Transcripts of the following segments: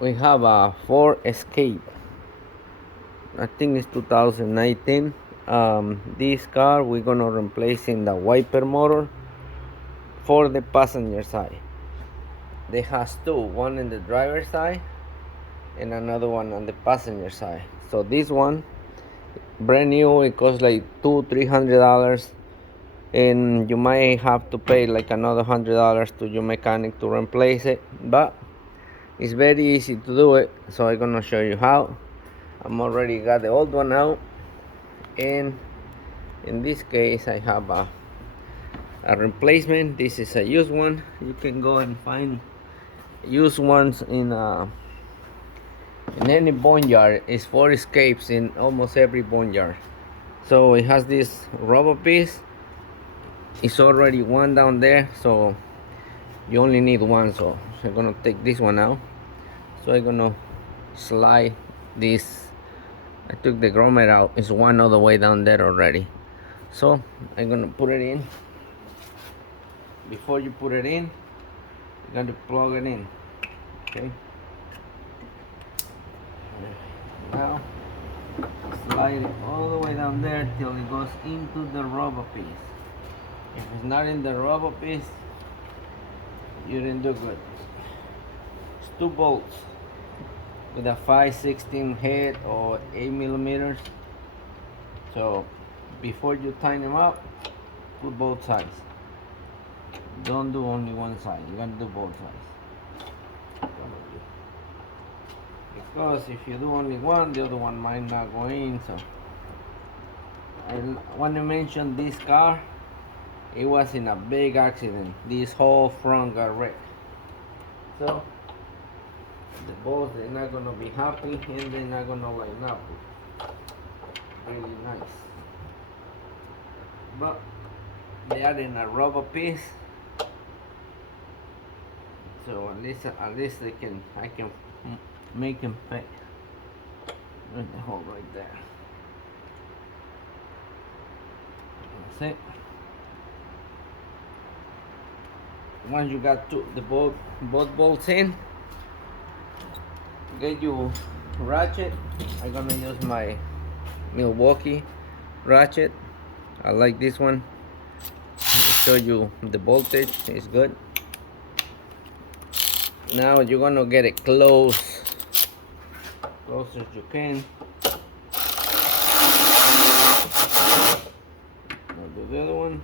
we have a Ford Escape. I think it's 2019. This car we're gonna replace in the wiper motor for the passenger side. They has two, one in the driver's side and another one on the passenger side. So this one, brand new, it costs like $200-300, and you might have to pay like another $100 to your mechanic to replace it. But it's very easy to do it, so I'm gonna show you how. I'm already got the old one out, and in this case I have a replacement. This is a used one. You can go and find used ones in any boneyard. It's Ford Escapes in almost every boneyard. So it has this rubber piece. It's already one down there, so you only need one. So I'm gonna take this one out. So I'm gonna slide this. I took the grommet out. It's one all the way down there already. So I'm gonna put it in. Before you put it in, you got to plug it in. Okay. Now slide it all the way down there till it goes into the rubber piece. If it's not in the rubber piece, you didn't do good. It's 2 bolts with a 5/16 head or 8 millimeters. So before you tighten them up, put both sides. Don't do only one side. You gotta do both sides. Because if you do only one, the other one might not go in. So I want to mention this car. It was in a big accident. This whole front got wrecked. So the bolts, they're not gonna be happy, and they're not gonna line up really nice. But they are in a rubber piece, so at least I can make them fit. There's the hole right there. That's it. Once you got both bolts in, get your ratchet. I'm gonna use my Milwaukee ratchet. I like this one. I'll show you the voltage is good. Now you're gonna get it close as you can. I'll do the other one.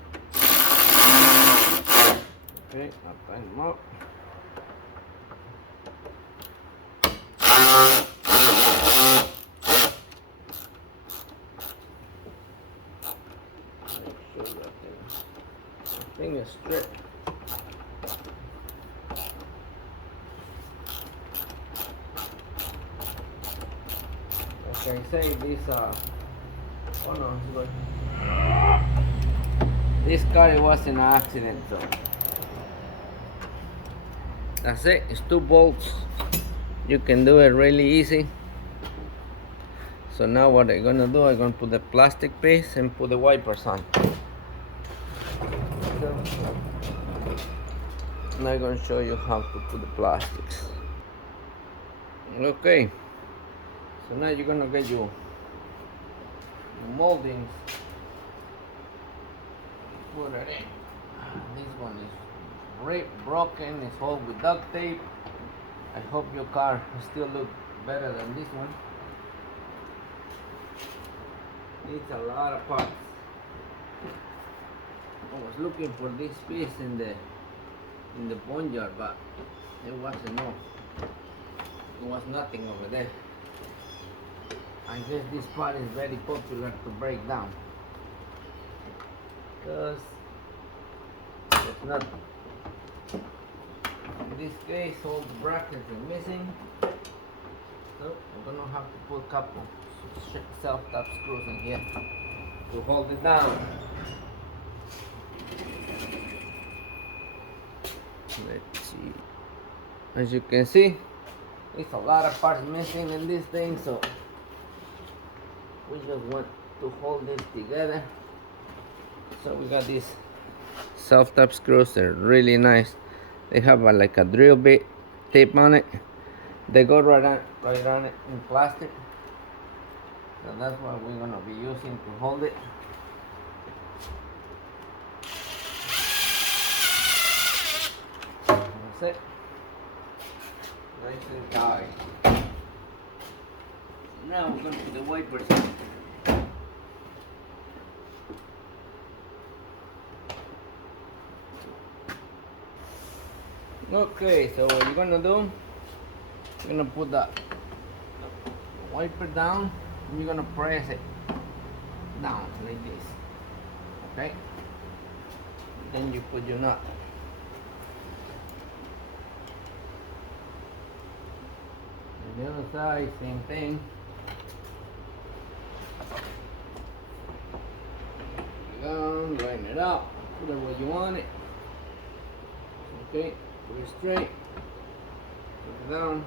Okay, I'll tighten them up. Make sure that thing is straight. Like I say, this oh no, it's good. This car, it was an accident, so that's it. It's 2 bolts. You can do it really easy. So now what I'm gonna do, I'm gonna put the plastic piece and put the wipers on. So, now I'm gonna show you how to put the plastics. Okay, so now you're gonna get your moldings. Put it in. This one is ripped, broken, it's all with duct tape. I hope your car still looks better than this one. Needs a lot of parts. I was looking for this piece in the boneyard, but it wasn't no. It was nothing over there. I guess this part is very popular to break down, because it's not. In this case, all the brackets are missing, so I'm gonna have to put a couple self-tap screws in here to hold it down. Let's see. As you can see, there's a lot of parts missing in this thing, so we just want to hold this together. So we got these self-tap screws. They're really nice. They have like a drill bit tape on it, They go right on it in plastic. So that's what we're gonna be using to hold it. That's it. Nice and tight. Now we're gonna put the wipers in. Okay, so what you're gonna do, you're gonna put the wiper down and you're gonna press it down like this. Okay? Then you put your nut. And the other side, same thing. Down, line it up, put it where you want it. Okay, put it straight. Put it down.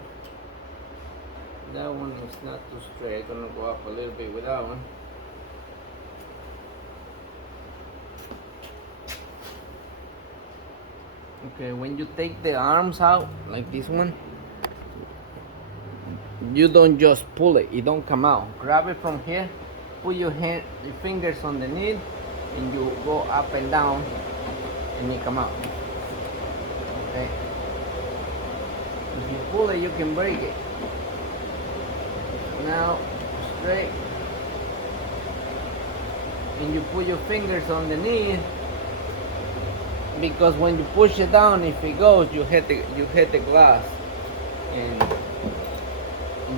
That one is not too straight. I'm gonna go up a little bit with that one. Okay, when you take the arms out, like this one, you don't just pull it, it don't come out. Grab it from here, put your fingers underneath, and you go up and down, and it come out. Okay. If you pull it, you can break it. Now, straight, and you put your fingers underneath, because when you push it down, if it goes, you hit the glass, and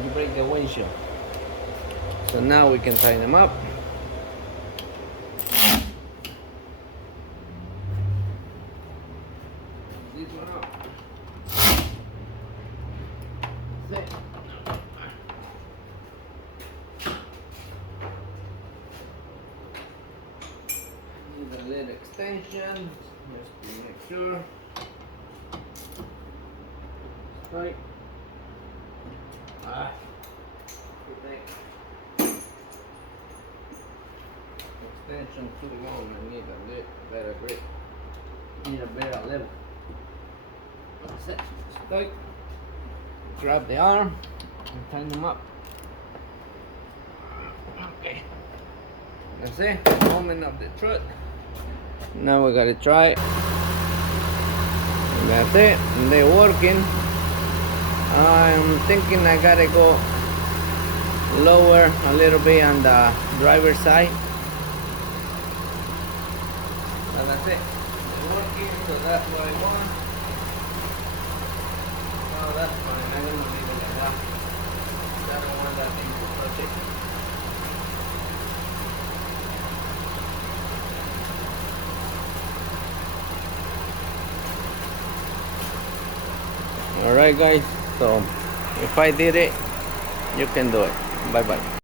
you break the windshield. So now we can tighten them up. This one up. That's it. Need a little extension, just to make sure. Right. Extension too long. I need a little better grip. Need a better level. That's it. Straight. Grab the arm and tighten them up. Okay. That's it. Moment of the truth. Now we gotta try it. That's it. They're working. I'm thinking I gotta go lower a little bit on the driver's side. And that's it. They're working, so that's what I want. Oh, that's fine. I'm gonna leave it like that. I don't want that thing to touch it. Alright guys, so if I did it, you can do it. Bye bye.